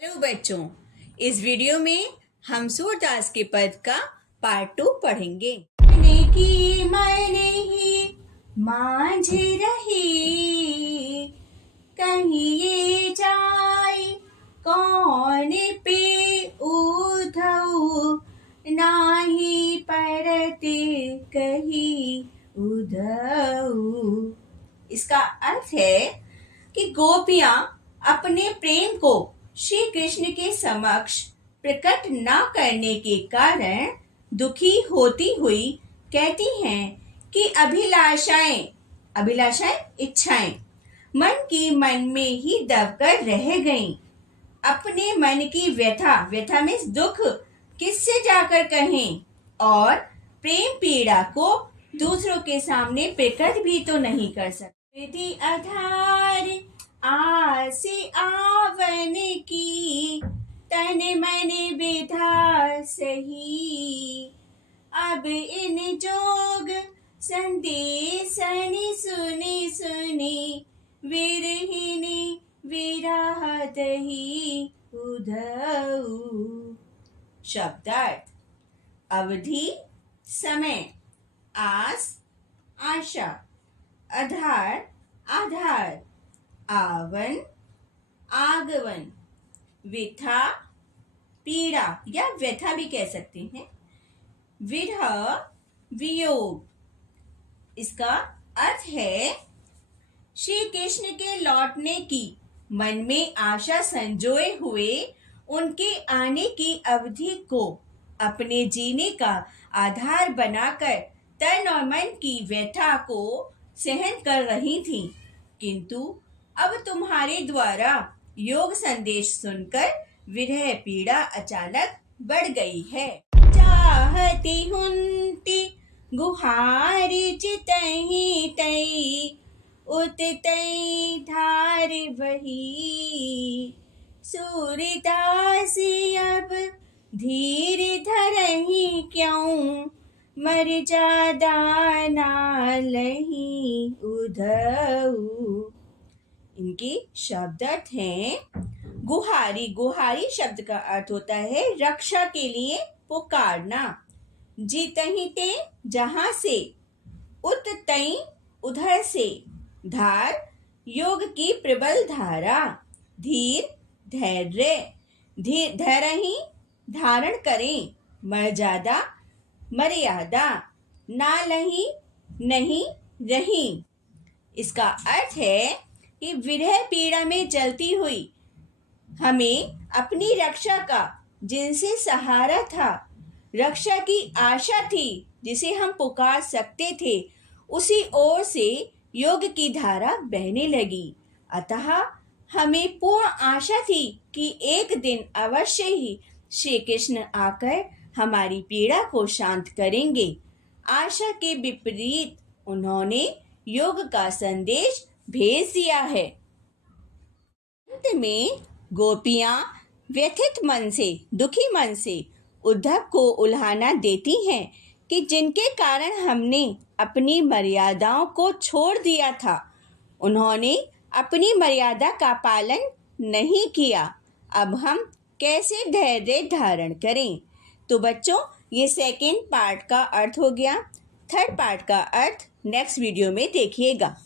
Hello बच्चों, इस video में हम सूरदास के पद का पार्ट 2 पढ़ेंगे। की मैंने ही मांझ रही, कहीं ये जाए कौन पे उधऊ, नाही परत कही उधऊ। इसका अर्थ है कि गोपियां अपने प्रेम को श्री कृष्ण के समक्ष प्रकट न करने के कारण दुखी होती हुई कहती हैं कि अभिलाषाएं इच्छाएं मन में ही दबकर रह गईं। अपने मन की व्यथा में दुख किससे जाकर कहें और प्रेम पीड़ा को दूसरों के सामने प्रकट भी तो नहीं कर सकती। आधार आसी आवन की तन मन विधा सही, अब इन जोग संदेशनि सुनी विरहिनी विरह दही उधऊ। शब्दार्थ: अवधि समय, आस आशा, आधार, आवन आगमन, विथा पीड़ा या व्यथा भी कह सकते हैं, विरह वियोग। इसका अर्थ है श्री कृष्ण के लौटने की मन में आशा संजोए हुए उनके आने की अवधि को अपने जीने का आधार बनाकर तन और मन की व्यथा को सहन कर रही थी, किंतु अब तुम्हारे द्वारा योग संदेश सुनकर विरह पीड़ा अचानक बढ़ गई है। चाहती हुंती गुहारी चितही तई, उत तई धार वही, सूरदास अब धीर धरही क्यों, मर्यादा ना लही उधऊ। इनके शब्दार्थ हैं गुहारी शब्द का अर्थ होता है रक्षा के लिए पुकारना, जितहीं ते जहां से, उत तई उधर से, धार योग की प्रबल धारा, धीर धैर्य, धैर्य धारण करें, मर्यादा ना लही नहीं रही। इसका अर्थ है कि विरह पीड़ा में जलती हुई हमें अपनी रक्षा का जिनसे सहारा था, रक्षा की आशा थी जिसे हम पुकार सकते थे, उसी ओर से योग की धारा बहने लगी। अतः हमें पूर्ण आशा थी कि एक दिन अवश्य ही श्री कृष्ण आकर हमारी पीड़ा को शांत करेंगे। आशा के विपरीत उन्होंने योग का संदेश भेज दिया है। अंत में गोपियां व्यथित मन से, दुखी मन से उद्धव को उल्हाना देती हैं कि जिनके कारण हमने अपनी मर्यादाओं को छोड़ दिया था, उन्होंने अपनी मर्यादा का पालन नहीं किया। अब हम कैसे धैर्य धारण करें? तो बच्चों, ये सेकेंड पार्ट का अर्थ हो गया। थर्ड पार्ट का अर्थ नेक्स्ट वीडियो में देखिएगा।